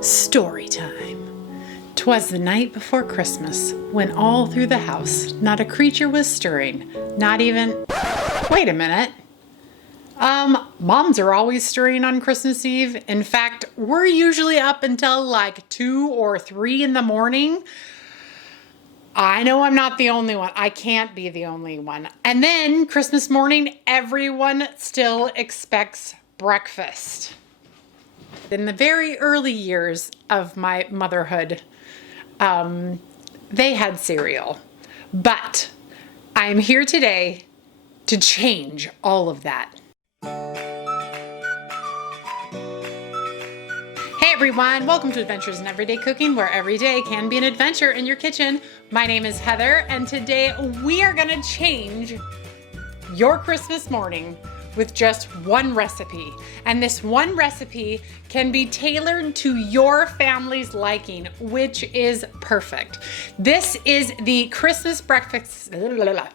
Story time. 'Twas the night before Christmas, when all through the house not a creature was stirring, not even... Wait a minute. Moms are always stirring on Christmas Eve. In fact, we're usually up until like 2 or 3 in the morning. I know I'm not the only one. I can't be the only one. And then Christmas morning, everyone still expects breakfast. In the very early years of my motherhood, they had cereal. But I'm here today to change all of that. Hey everyone, welcome to Adventures in Everyday Cooking, where every day can be an adventure in your kitchen. My name is Heather, and today we are gonna change your Christmas morning with just one recipe. And this one recipe can be tailored to your family's liking, which is perfect. This is the Christmas breakfast.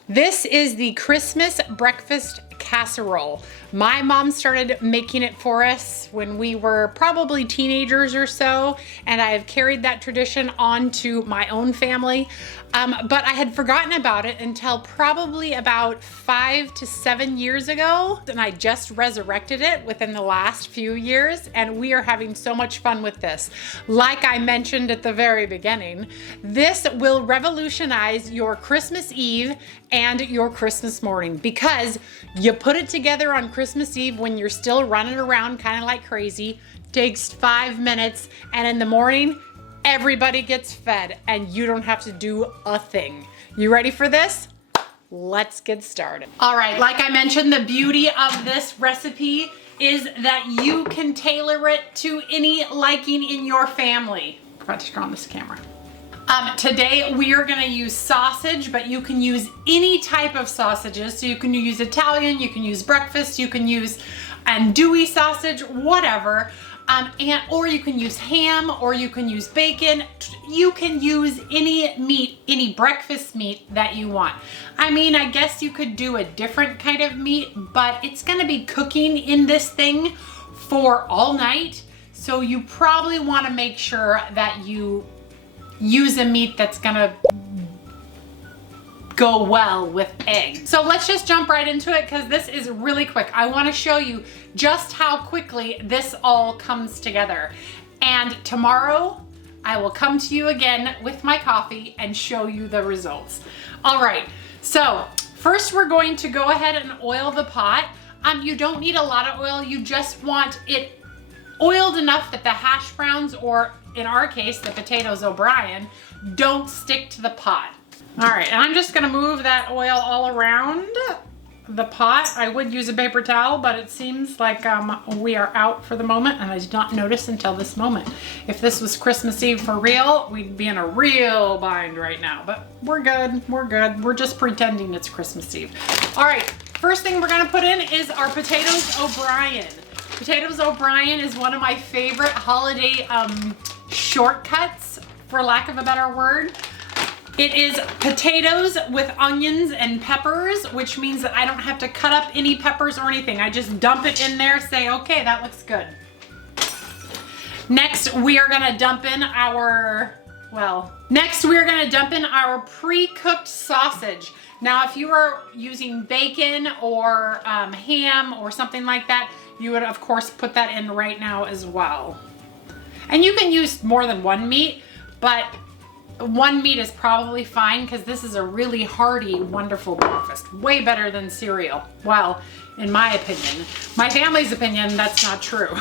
This is the Christmas breakfast casserole. My mom started making it for us when we were probably teenagers or so, and I have carried that tradition on to my own family. But I had forgotten about it until probably about 5 to 7 years ago, and I just resurrected it within the last few years, and we are having so much fun with this. Like I mentioned at the very beginning, this will revolutionize your Christmas Eve and your Christmas morning, because you put it together on Christmas Eve when you're still running around kind of like crazy, takes 5 minutes, and in the morning, everybody gets fed and you don't have to do a thing. You ready for this? Let's get started. All right, like I mentioned, the beauty of this recipe is that you can tailor it to any liking in your family. I forgot to turn on this camera. Today we are gonna use sausage, but you can use any type of sausages. So you can use Italian, you can use breakfast, you can use andouille sausage, whatever. Or you can use ham, or you can use bacon. You can use any meat, any breakfast meat that you want. I mean, I guess you could do a different kind of meat, but it's gonna be cooking in this thing for all night. So you probably wanna make sure that you use a meat that's gonna go well with eggs. So let's just jump right into it, because this is really quick. I want to show you just how quickly this all comes together. And tomorrow I will come to you again with my coffee and show you the results. All right, so first we're going to go ahead and oil the pot. You don't need a lot of oil. You just want it oiled enough that the hash browns, or in our case, the potatoes O'Brien, don't stick to the pot. All right, and I'm just gonna move that oil all around the pot. I would use a paper towel, but it seems like we are out for the moment, and I did not notice until this moment. If this was Christmas Eve for real, we'd be in a real bind right now, but we're good, we're good. We're just pretending it's Christmas Eve. All right, first thing we're gonna put in is our potatoes O'Brien. Potatoes O'Brien is one of my favorite holiday shortcuts, for lack of a better word. It is potatoes with onions and peppers, which means that I don't have to cut up any peppers or anything. I just dump it in there, say, okay, that looks good. Next, we are gonna dump in our, pre-cooked sausage. Now, if you are using bacon or ham or something like that, you would of course put that in right now as well. And you can use more than one meat, but one meat is probably fine, because this is a really hearty, wonderful breakfast. Way better than cereal. Well, in my opinion. My family's opinion, that's not true.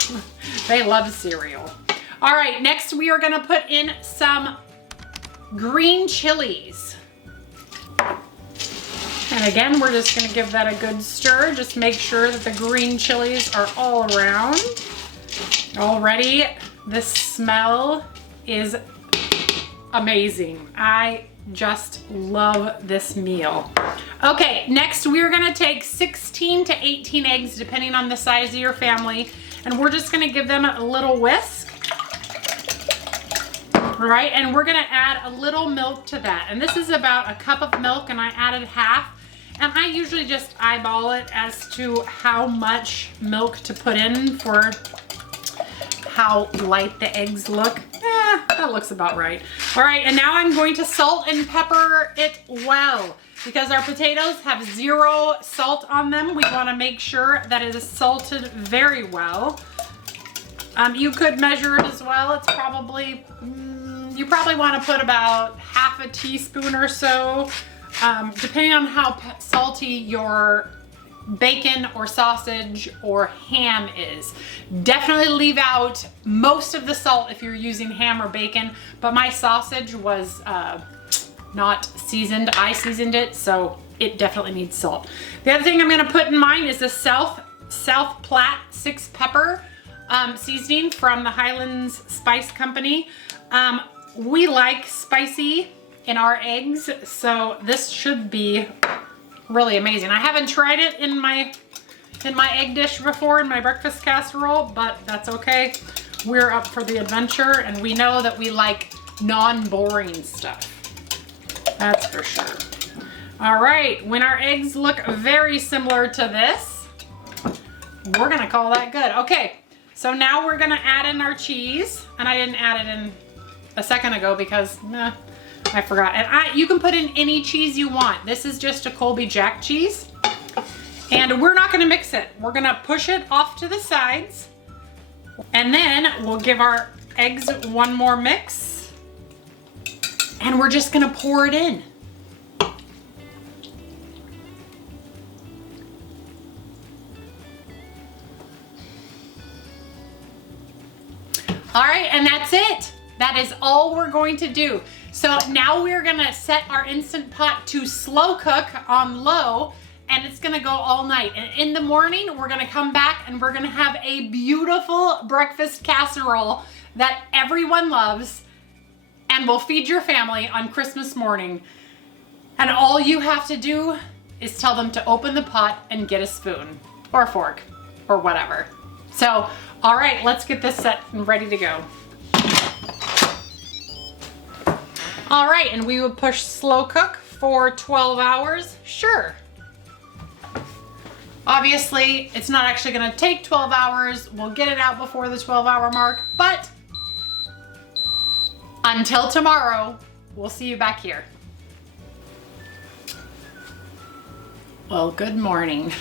They love cereal. All right, next we are gonna put in some green chilies. And again, we're just gonna give that a good stir. Just make sure that the green chilies are all around. Already, this smell is amazing. I just love this meal. Okay, next we're gonna take 16 to 18 eggs, depending on the size of your family, and we're just gonna give them a little whisk. All right, and we're gonna add a little milk to that. And this is about a cup of milk, and I added half. And I usually just eyeball it as to how much milk to put in for how light the eggs look. That looks about right. All right, and now I'm going to salt and pepper it well. Because our potatoes have 0 salt on them, we want to make sure that it is salted very well. You could measure it as well. It's probably, you probably want to put about half a teaspoon or so, depending on how salty your bacon or sausage or ham is. Definitely leave out most of the salt if you're using ham or bacon, but my sausage was not seasoned. I seasoned it, so it definitely needs salt. The other thing I'm gonna put in mine is the South Platte 6 pepper seasoning from the Highlands Spice Company. We like spicy in our eggs, so this should be really amazing. I haven't tried it in my egg dish before, in my breakfast casserole, but that's okay. We're up for the adventure, and we know that we like non-boring stuff. That's for sure. All right, when our eggs look very similar to this, we're gonna call that good. Okay, so now we're gonna add in our cheese, and I didn't add it in a second ago because I forgot. And you can put in any cheese you want. This is just a Colby Jack cheese, and we're not gonna mix it. We're gonna push it off to the sides, and then we'll give our eggs one more mix. And we're just gonna pour it in. All right, and that's it. That is all we're going to do. So now we're gonna set our Instant Pot to slow cook on low, and it's gonna go all night. And in the morning, we're gonna come back and we're gonna have a beautiful breakfast casserole that everyone loves, and we'll feed your family on Christmas morning. And all you have to do is tell them to open the pot and get a spoon or a fork or whatever. So, all right, let's get this set and ready to go. All right, and we would push slow cook for 12 hours, sure. Obviously, it's not actually gonna take 12 hours. We'll get it out before the 12-hour mark, but until tomorrow, we'll see you back here. Well, good morning.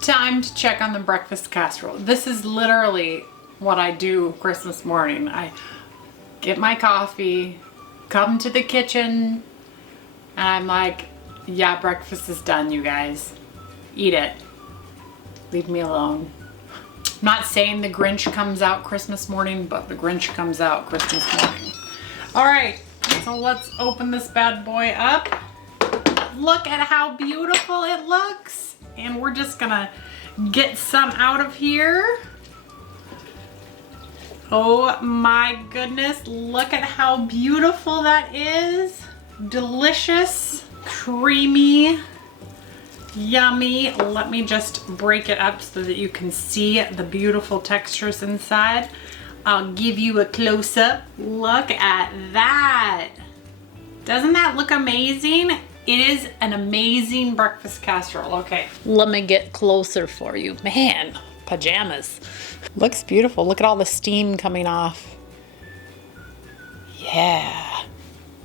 Time to check on the breakfast casserole. This is literally what I do Christmas morning. I get my coffee, come to the kitchen, and I'm like, yeah, breakfast is done, you guys. Eat it. Leave me alone. I'm not saying the Grinch comes out Christmas morning, but the Grinch comes out Christmas morning. All right, so let's open this bad boy up. Look at how beautiful it looks. And we're just gonna get some out of here. Oh my goodness, look at how beautiful that is. Delicious, creamy, yummy. Let me just break it up so that you can see the beautiful textures inside. I'll give you a close-up. Look at that. Doesn't that look amazing? It is an amazing breakfast casserole. Okay, let me get closer for you. Man, pajamas. Looks beautiful. Look at all the steam coming off. Yeah.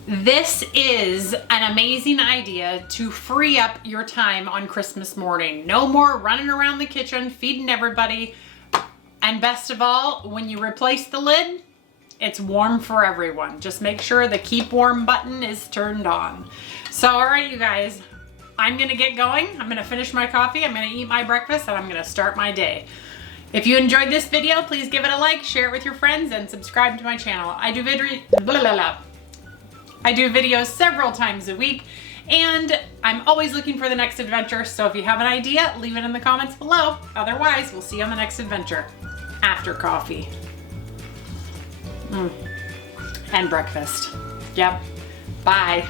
This is an amazing idea to free up your time on Christmas morning. No more running around the kitchen, feeding everybody. And best of all, when you replace the lid, it's warm for everyone. Just make sure the keep warm button is turned on. So, all right, you guys, I'm gonna get going. I'm gonna finish my coffee, I'm gonna eat my breakfast, and I'm gonna start my day. If you enjoyed this video, please give it a like, share it with your friends, and subscribe to my channel. I do videos several times a week, and I'm always looking for the next adventure, so if you have an idea, leave it in the comments below. Otherwise, we'll see you on the next adventure after coffee. And breakfast. Yep. Bye.